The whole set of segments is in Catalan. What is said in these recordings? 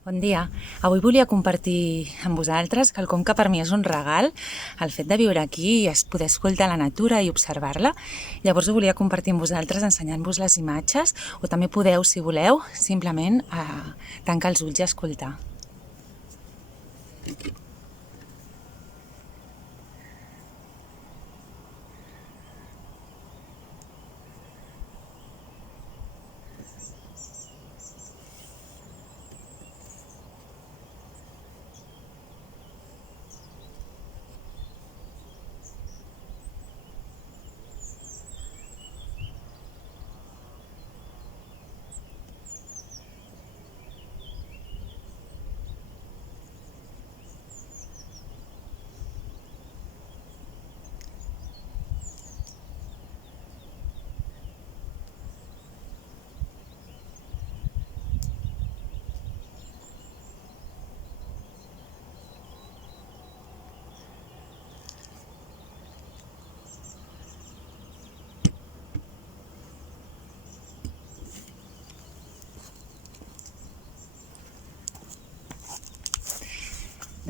Bon dia. Avui volia compartir amb vosaltres quelcom que per mi és un regal, el fet de viure aquí i poder escoltar la natura i observar-la. Llavors ho volia compartir amb vosaltres ensenyant-vos les imatges, o també podeu, si voleu, simplement tancar els ulls i escoltar.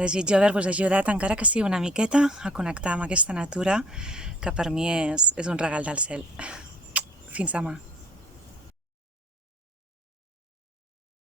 Desitjo haver-vos ajudat, encara que sigui una miqueta, a connectar amb aquesta natura que per mi és un regal del cel. Fins demà.